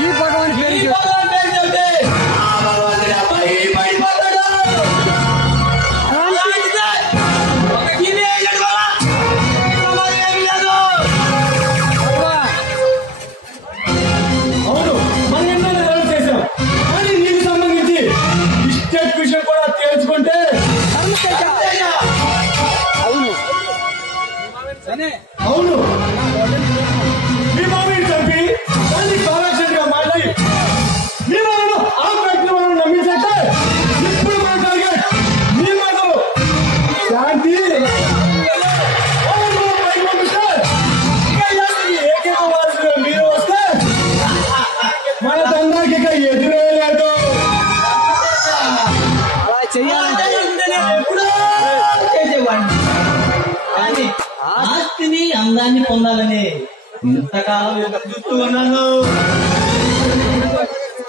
ఈ భగవాన్ పేరు అవును మీ మామిడి చంపి మళ్ళీ కాలక్షేపం గా మాట్లాడి మీ మామను ఆ వ్యక్తి మనం నమ్మించే ఇప్పుడు మాట్లాడే మీ మాటలు శాంతి మీరు వస్తే మన తండ్రికి ఇక ఎదురే లేదు. అలా చెయ్యాలంటే ఆస్తిని అందాన్ని పొందాలని ఎంతకాలం చూస్తూ ఉన్నాను.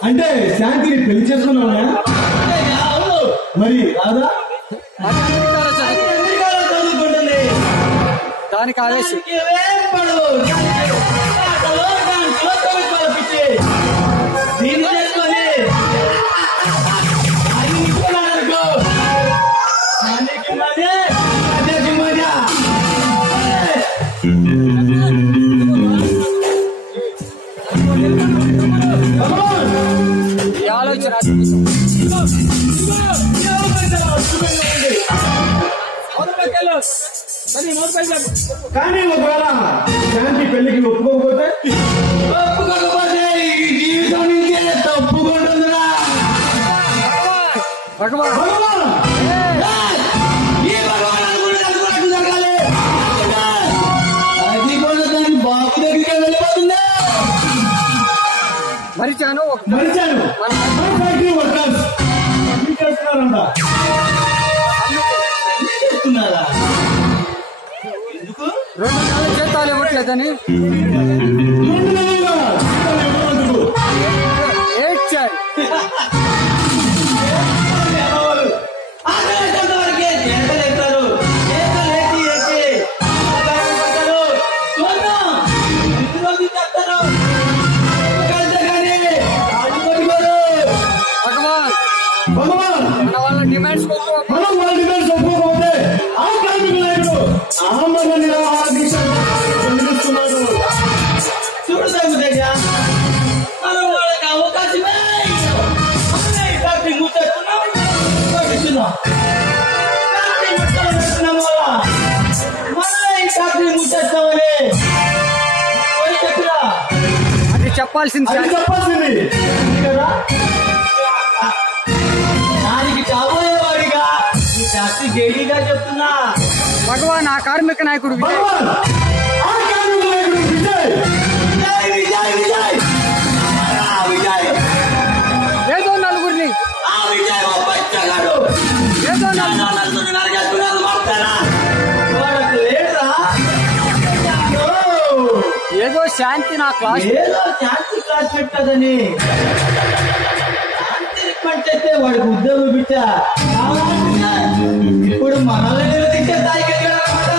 అంటే శాంతిని పెళ్లి చేసుకున్నావునా? అవును, మరి రాదా? చదువుకుంటుంది. దానికి ఆవేశం దీన్ని చేసుకొని ఈ ఆలోచన కానీ ఒకవేళ శాంతి పెళ్లికి ఒప్పుకోకపోతే ఈ జీవితం నుంచే తప్పుకుంటుందిరా భగవాన్ ఈ భగవాన్ అనుకున్నట్టు జరగాలి. అది కూడా దాని బాబు దగ్గరికి వెళ్ళిపోతుందా? మరిచాను మరిచాను ఫ్యాక్టరీ వర్కర్స్ చేస్తున్నారంట. చేస్తున్నారా? ఎందుకు? 2 నెలల జీతాలు ఇవ్వట్లేదని 2 నెలలుగా జీతాలు ఇవ్వనందుకు ఏడ్చారు. వరకే చేతలు ఎత్తారు. చేతలు ఎత్తి పడతారు. చెప్తారు భగవాన్ భగవాన్ మన వాళ్ళ డిమాండ్స్ మనం వాళ్ళ డిమాండ్స్ ఒప్పుకోకపోతే ఆ కార్మిక నాయకుడు ఆమరణ నిరాహార దీక్ష నిర్వహిస్తున్నాడు. చూడు దగ్గర మనం వాళ్ళకి అవకాశమే అది చెప్పాల్సింది. అది చెప్పాల్సింది కదా. దానికి కాబోయేవాడిగా ఈ శాస్త్రి జేడీగా చెప్తున్నా. భగవాన్ ఆ కార్మిక నాయకుడు విజయ్. భగవాన్ ఆ కార్మిక నాయకుడు విజయ్. విజయ్ విజయ్ విజయ్ విజయ్ ఏదో నలుగురిని ఆ విజయ్ బచ్చగాడు ఏదో నలుగురు ఏదో శాంతి నా క్లాస్ ఏదో శాంతి క్లాస్ పెట్టదని శాంతి రిక్వెస్ట్ చేస్తే వాడికి ఉద్యోగం ఇచ్చా. ఇప్పుడు మనల్ని నిలదీసే స్థాయికి వెళ్ళాలన్నమాట.